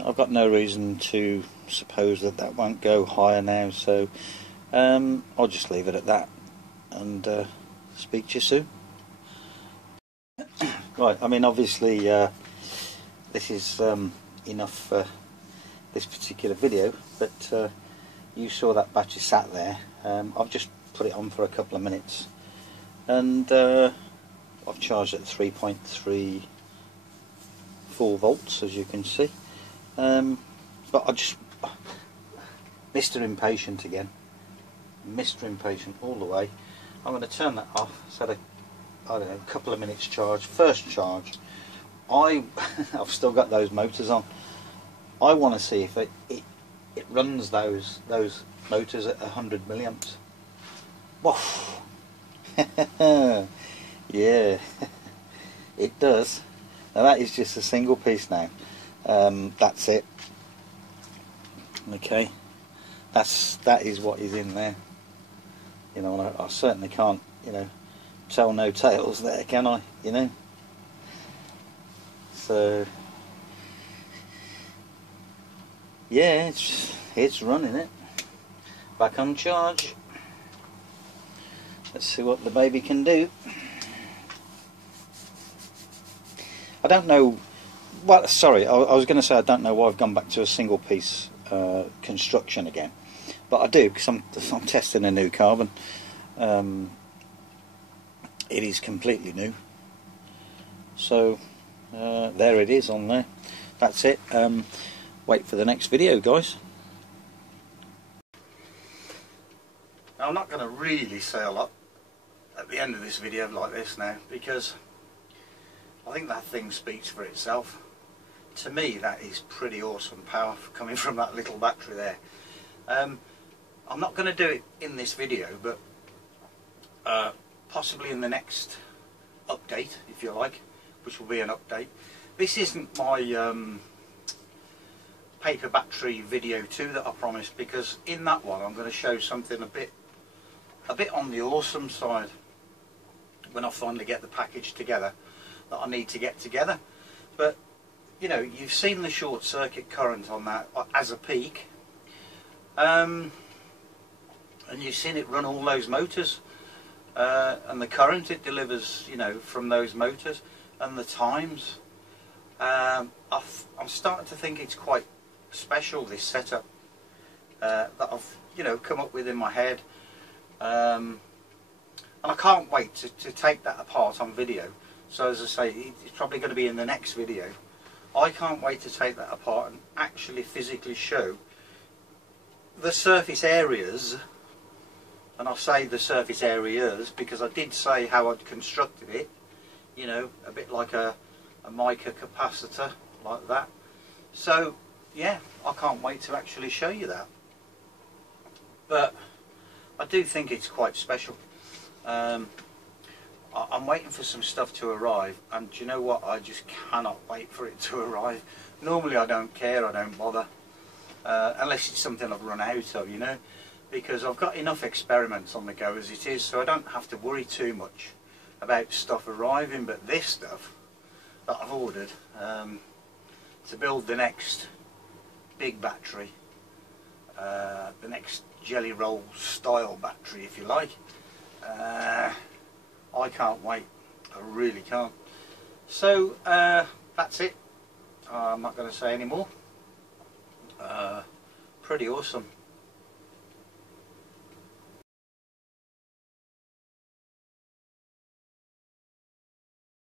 I've got no reason to suppose that that won't go higher now, so I'll just leave it at that, and speak to you soon. Right, I mean, obviously this is enough for this particular video, but you saw that battery sat there. I've just put it on for a couple of minutes, and I've charged at 3.34 volts, as you can see. But I just, Mr. Impatient again, Mr. Impatient all the way. I'm going to turn that off. It's had a, I don't know, a couple of minutes charge, first charge. I've still got those motors on. I want to see if it runs those motors at 100 milliamps. Woof. Yeah, it does. Now that is just a single piece now. That's it. Okay, that is what is in there. You know, and I certainly can't, you know, tell no tales there, can I? You know. So yeah, it's running it. Back on charge. Let's see what the baby can do. I don't know. Well, sorry, I was going to say I don't know why I've gone back to a single piece construction again, but I do, because I'm testing a new carbon. It is completely new. So there it is on there. That's it. Wait for the next video, guys. Now, I'm not going to really say a lot at the end of this video like this now, because I think that thing speaks for itself. To me, that is pretty awesome power coming from that little battery there. I'm not going to do it in this video, but possibly in the next update, if you like, which will be an update. This isn't my paper battery video 2 that I promised, because in that one I'm going to show something a bit on the awesome side when I finally get the package together that I need to get together. But you know, you've seen the short circuit current on that as a peak, and you've seen it run all those motors, and the current it delivers, you know, from those motors, and the times. I'm starting to think it's quite special, this setup that I've, you know, come up with in my head, and I can't wait to take that apart on video. So as I say, it's probably going to be in the next video. I can't wait to take that apart and actually physically show the surface areas, and I'll say the surface areas because I did say how I'd constructed it, you know, a bit like a mica capacitor, like that. So yeah, I can't wait to actually show you that. But I do think it's quite special. I'm waiting for some stuff to arrive, and do you know what, I just cannot wait for it to arrive. Normally I don't care, I don't bother, unless it's something I've run out of, you know, because I've got enough experiments on the go as it is, so I don't have to worry too much about stuff arriving. But this stuff that I've ordered to build the next big battery, the next jelly roll style battery, if you like, I can't wait. I really can't. So that's it. I'm not going to say any more. Pretty awesome.